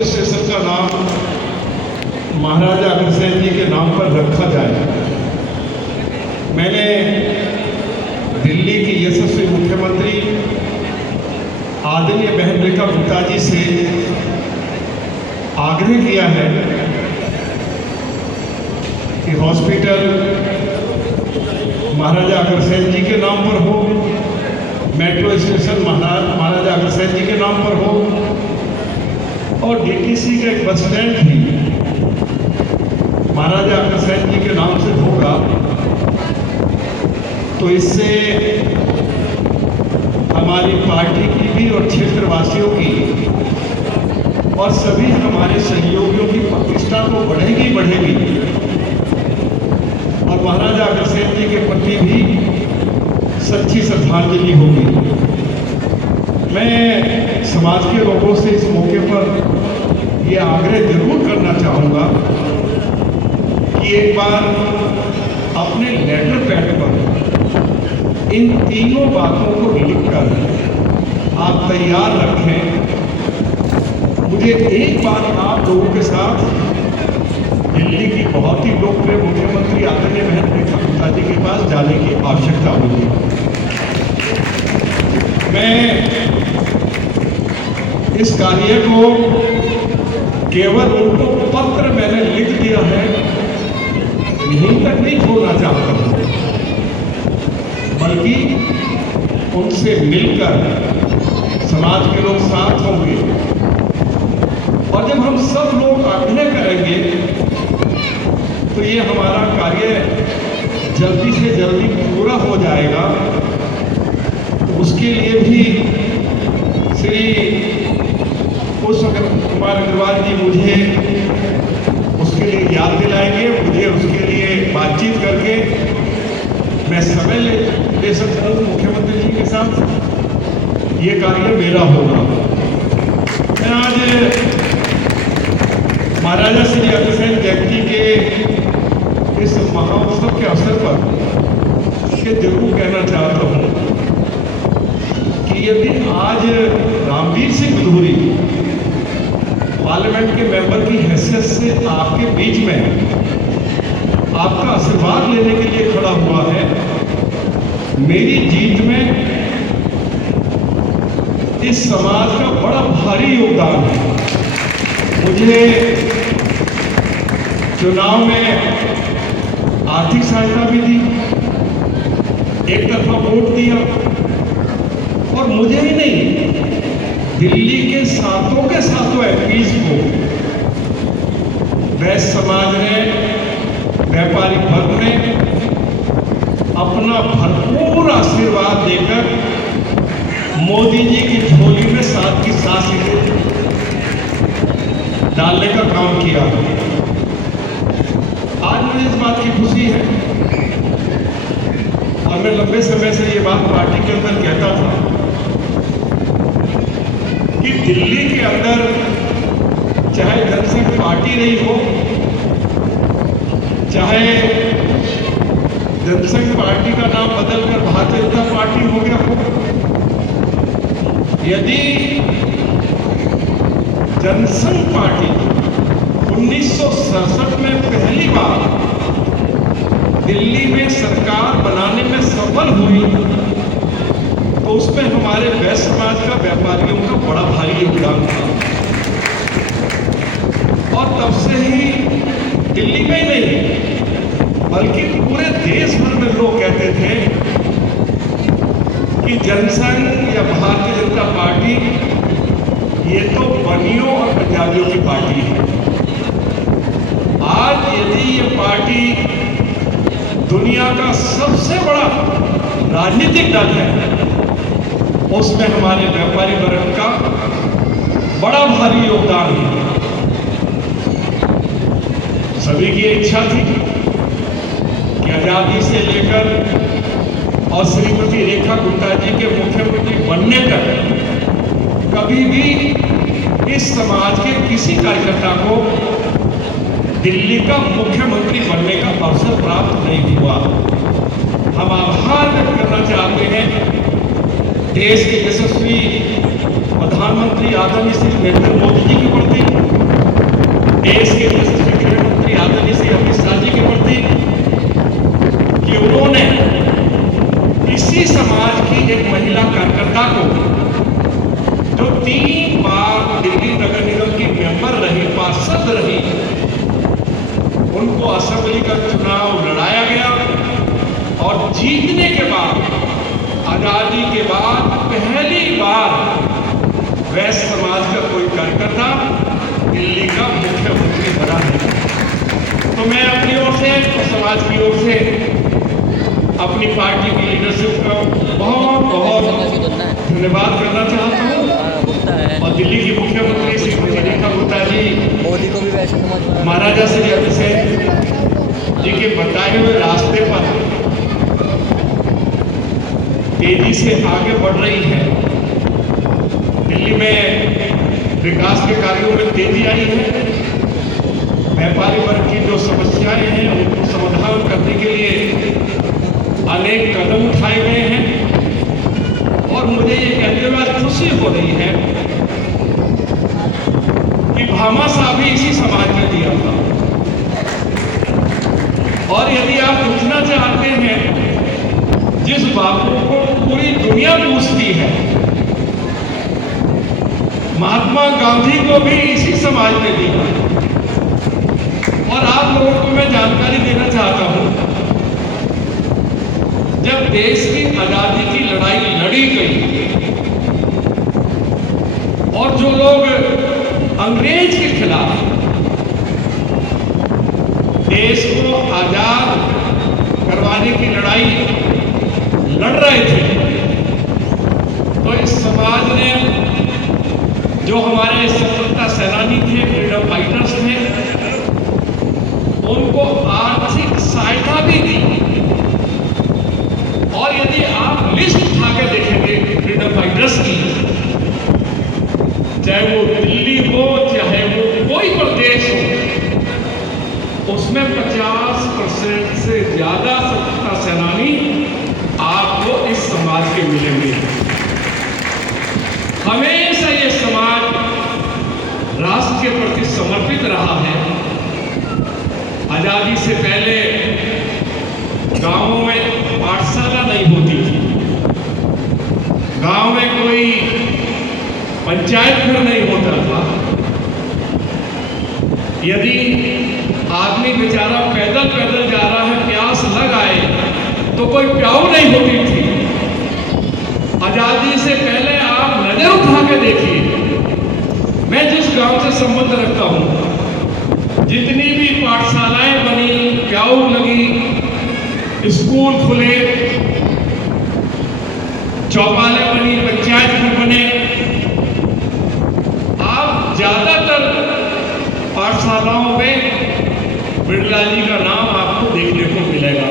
Station का नाम महाराजा अग्रसेन जी के नाम पर रखा जाए। मैंने दिल्ली की यशस्वी मुख्यमंत्री आदरणीय बहन रेखा गुप्ता जी से आग्रह किया है कि हॉस्पिटल महाराजा अग्रसेन जी के नाम पर हो, मेट्रो स्टेशन महाराजा अग्रसेन जी के नाम पर हो और डीटीसी का एक बस स्टैंड भी महाराजा अग्रसेन जी के नाम से होगा। तो इससे हमारी पार्टी की भी और क्षेत्रवासियों की और सभी हमारे सहयोगियों की प्रतिष्ठा तो बढ़ेगी और महाराजा अग्रसेन जी के प्रति भी सच्ची श्रद्धांजलि होगी। मैं समाज के लोगों से इस मौके पर यह आग्रह जरूर करना चाहूँगा कि एक बार अपने लेटर पैड पर इन तीनों बातों को लिखकर आप तैयार रखें। मुझे एक बार आप लोगों के साथ दिल्ली की बहुत ही लोकप्रिय मुख्यमंत्री आदरणीय बहन रेखा गुप्ता जी के पास जाने की आवश्यकता होगी। मैं इस कार्य को केवल उनको पत्र मैंने लिख दिया है, यहीं तक नहीं छोड़ना चाहता हूं, बल्कि उनसे मिलकर समाज के लोग साथ होंगे और जब हम सब लोग आग्रह करेंगे तो ये हमारा कार्य जल्दी से जल्दी पूरा हो जाएगा। तो उसके लिए भी श्री कुमार अग्रवाल जी मुझे उसके लिए याद दिलाएंगे। मुझे उसके लिए बातचीत करके मैं समय ले सकता हूँ मुख्यमंत्री जी के साथ, ये कार्य मेरा होगा। मैं आज महाराजा श्री अग्रसेन जयंती के इस महोत्सव के अवसर पर ये जरूर कहना चाहता हूँ कि यदि आज रामवीर सिंह बुधूरी पार्लियामेंट के मेंबर की हैसियत से आपके बीच में आपका आशीर्वाद लेने के लिए खड़ा हुआ है, मेरी जीत में इस समाज का बड़ा भारी योगदान है। मुझे चुनाव में आर्थिक सहायता भी दी, एक तरफा वोट दिया और मुझे ही नहीं दिल्ली के सातों एमपीज को वैश्य समाज ने, व्यापारी वर्ग ने अपना भरपूर आशीर्वाद देकर मोदी जी की झोली में 7 की 7 सीटें डालने का काम किया। आज मुझे इस बात की खुशी है और मैं लंबे समय से ये बात पार्टी के अंदर कहता था कि दिल्ली के अंदर चाहे जनसंघ पार्टी रही हो, चाहे जनसंघ पार्टी का नाम बदलकर भारतीय जनता पार्टी हो गया हो, यदि जनसंघ पार्टी 1967 में पहली बार दिल्ली में सरकार बनाने में सफल हुई तो उसमें हमारे वैश्य समाज का, व्यापारियों का बड़ा भारी योगदान था। और तब से ही दिल्ली में ही नहीं बल्कि पूरे देश भर में लोग कहते थे कि जनसंघ या भारतीय जनता पार्टी ये तो बनियों और पंजाबियों की पार्टी है। आज यदि ये पार्टी दुनिया का सबसे बड़ा राजनीतिक दल है, उसमें हमारे व्यापारी वर्ग का बड़ा भारी योगदान है। सभी की इच्छा थी कि आजादी से लेकर और श्रीमती रेखा गुप्ता जी के मुख्यमंत्री बनने तक कभी भी इस समाज के किसी कार्यकर्ता को दिल्ली का मुख्यमंत्री बनने का अवसर प्राप्त नहीं हुआ। हम आभार व्यक्त करना चाहते हैं देश के यशस्वी प्रधानमंत्री आदरणीय श्री नरेंद्र मोदी जी के प्रति, देश के यशस्वी गृह मंत्री आदरणीय श्री अमित शाह जी के प्रति कि उन्होंने इसी समाज की एक महिला कार्यकर्ता को, जो 3 बार दिल्ली नगर निगम की मेंबर रही, पार्षद रही, उनको असेंबली का चुनाव लड़ाया गया और जीतने के बाद, आजादी के बाद पहली बार वैश्य समाज का कोई कार्यकर्ता दिल्ली का मुख्यमंत्री बना है। तो मैं अपनी ओर से, समाज की ओर से, अपनी पार्टी की लीडरशिप का बहुत बहुत धन्यवाद करना चाहता हूँ। और दिल्ली की मुख्यमंत्री श्रीमती रेखा गुप्ता जी, मोदी को भी वैसे समझ महाराजा श्री अभिषेक जी के बताए हुए रास्ते पर तेजी से आगे बढ़ रही है। दिल्ली में विकास के कार्यों में तेजी आई है। व्यापारी वर्ग की जो समस्याएं हैं उनको समाधान करने के लिए अनेक कदम उठाए गए हैं। और मुझे ये कहते हुए खुशी हो रही है कि भामाशाह भी इसी समाज में दिया था। और यदि आप पूछना चाहते हैं, जिस बापू को पूरी दुनिया पूछती है, महात्मा गांधी को भी इसी समाज ने दिया। और आप लोगों को मैं जानकारी देना चाहता हूं, जब देश की आजादी की लड़ाई लड़ी गई और जो लोग अंग्रेज के खिलाफ देश को आजाद करवाने की लड़ाई लड़ रहे थे, तो इस समाज ने, जो हमारे स्वतंत्रता सेनानी थे, फ्रीडम फाइटर्स थे, उनको आर्थिक सहायता भी दी। और यदि आप लिस्ट उठा के देखेंगे फ्रीडम फाइटर्स की, चाहे वो दिल्ली हो, चाहे वो कोई प्रदेश हो, उसमें 50% से ज्यादा स्वतंत्रता सेनानी आपको इस समाज के मिलेंगे। हमेशा ये समाज राष्ट्र के प्रति समर्पित रहा है। आजादी से पहले गांवों में पाठशाला नहीं होती थी, गांव में कोई पंचायत घर नहीं होता था। यदि आदमी बेचारा पैदल पैदल जा रहा है, प्यास लग आए तो कोई प्याऊ नहीं होती थी। आजादी से पहले आप नजर उठा के देखिए, मैं जिस गांव से संबंध रखता हूं, जितनी भी पाठशालाएं बनी, प्याऊ लगी, स्कूल खुले, चौपालें बनी, पंचायत घर बने, आप ज्यादातर पाठशालाओं में बिरला जी का नाम आपको देखने को मिलेगा।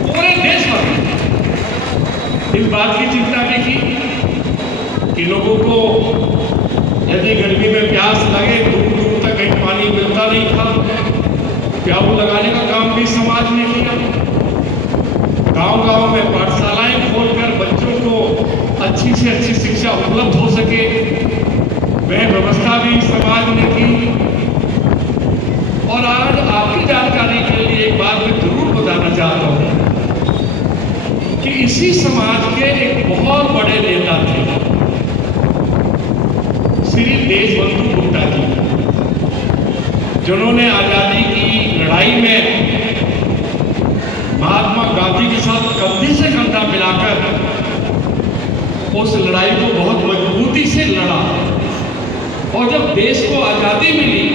पूरे देश भर में इस बात की चिंता नहीं की कि लोगों को यदि गर्मी में प्यास लगे, दूर दूर तक कहीं पानी मिलता नहीं था, प्याऊ लगाने का काम भी समाज ने किया। गांव-गांव में पाठशालाएं खोलकर बच्चों को अच्छी से अच्छी शिक्षा उपलब्ध हो सके, वह व्यवस्था भी समाज ने की। और आज आपकी जानकारी के लिए एक बात मैं जरूर बताना चाहता हूं कि इसी समाज के एक बहुत बड़े नेता थे, श्री देशबंधु गुप्ता जी, जिन्होंने आजादी की लड़ाई में महात्मा गांधी के साथ कंधे से कंधा मिलाकर उस लड़ाई को बहुत मजबूती से लड़ा। और जब देश को आजादी मिली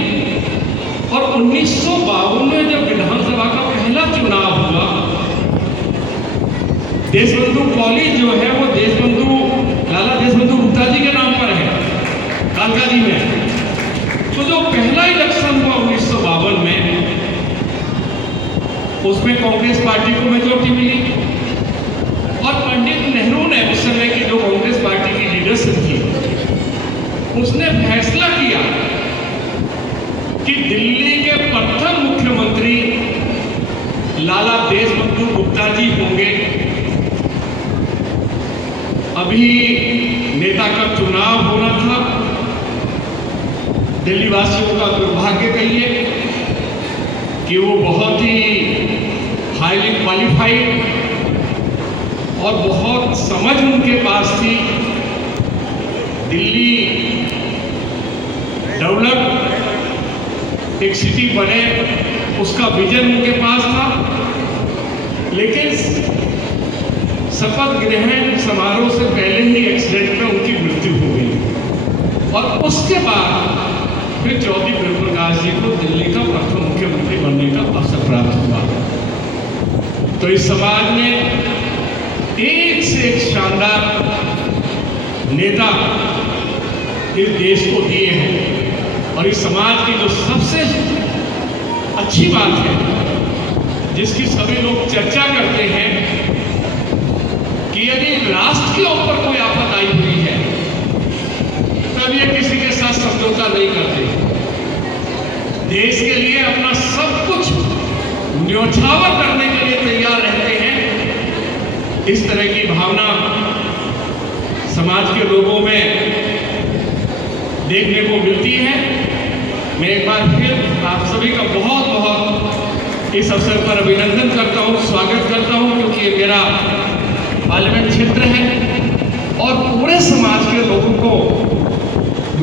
और 1952 में जब विधानसभा का पहला चुनाव हुआ, देशबंधु कॉलेज जो है वो देशबंधु लाला देशबंधु गुप्ता जी के नाम पर है, कालकाजी में। तो जो पहला इलेक्शन हुआ 1952 में, उसमें कांग्रेस पार्टी को मेजॉरिटी मिली और पंडित नेहरू ने, उस समय की जो कांग्रेस पार्टी की लीडरशिप थी, उसने फैसला किया कि दिल्ली के प्रथम मुख्यमंत्री लाला देशबंधु गुप्ता जी होंगे। अभी नेता का चुनाव होना दिल्ली वासियों का दुर्भाग्य कहिए कि वो बहुत ही हाईली क्वालिफाइड और बहुत समझ उनके पास थी। दिल्ली डेवलप एक सिटी बने उसका विजन उनके पास था, लेकिन शपथ ग्रहण समारोह से पहले ही एक्सीडेंट में उनकी मृत्यु हो गई और उसके बाद फिर चौधरी प्रेमप्रकाश जी को दिल्ली का प्रथम मुख्यमंत्री बनने का अवसर प्राप्त हुआ। तो इस समाज ने एक से एक शानदार नेता इस देश को दिए हैं और इस समाज की जो सबसे अच्छी बात है जिसकी सभी लोग चर्चा करते हैं कि यदि राष्ट्र के ऊपर कोई आफत आई हुई है तब ये किसी के साथ समझौता नहीं करते, देश के लिए अपना सब कुछ न्यौछावर करने के लिए तैयार रहते हैं। इस तरह की भावना समाज के लोगों में देखने को मिलती है। मैं एक बार फिर आप सभी का बहुत बहुत इस अवसर पर अभिनंदन करता हूं, स्वागत करता हूं, क्योंकि ये मेरा पार्लियामेंट क्षेत्र है और पूरे समाज के लोगों को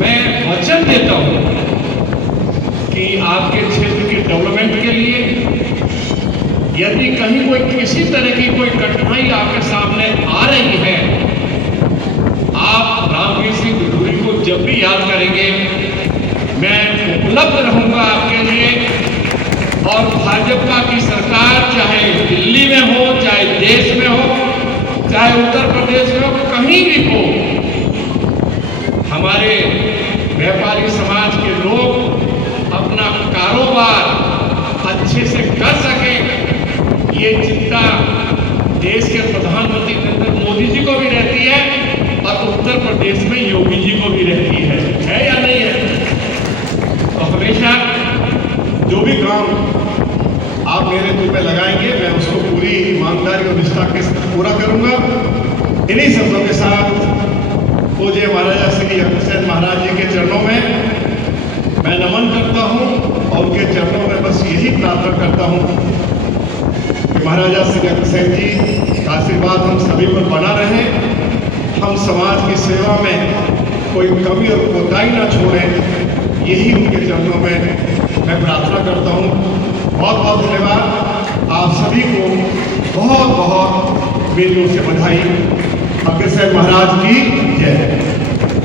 मैं वचन देता हूं कि आपके क्षेत्र के डेवलपमेंट के लिए यदि कहीं कोई किसी तरह की कोई कठिनाई आपके सामने आ रही है, आप रामवीर सिंह बिधूरी को जब भी याद करेंगे मैं उपलब्ध रहूंगा आपके लिए। और भाजपा की सरकार चाहे दिल्ली में हो, चाहे देश में हो, चाहे उत्तर प्रदेश में हो, कहीं भी हो, हमारे व्यापारी समाज के लोग अपना कारोबार अच्छे से कर सकें, ये चिंता देश के प्रधानमंत्री नरेंद्र मोदी जी को भी रहती है और उत्तर प्रदेश में योगी जी को भी रहती है या नहीं है? तो हमेशा जो भी काम आप मेरे दिल में लगाएंगे मैं उसको पूरी ईमानदारी और निष्ठा के साथ पूरा करूंगा। इन्हीं शब्दों के साथ पूज्य महाराजा श्री अग्रसेन महाराज जी के चरणों में मैं नमन करता हूं और उनके चरणों में बस यही प्रार्थना करता हूं कि महाराजा श्री अग्रसेन जी का आशीर्वाद हम सभी पर बना रहे, हम समाज की सेवा में कोई कमी और कोताही ना छोड़ें, यही उनके चरणों में मैं प्रार्थना करता हूँ। बहुत बहुत धन्यवाद। आप सभी को बहुत बहुत मेरी ओर से बधाई। अग्रसेन महाराज की जय।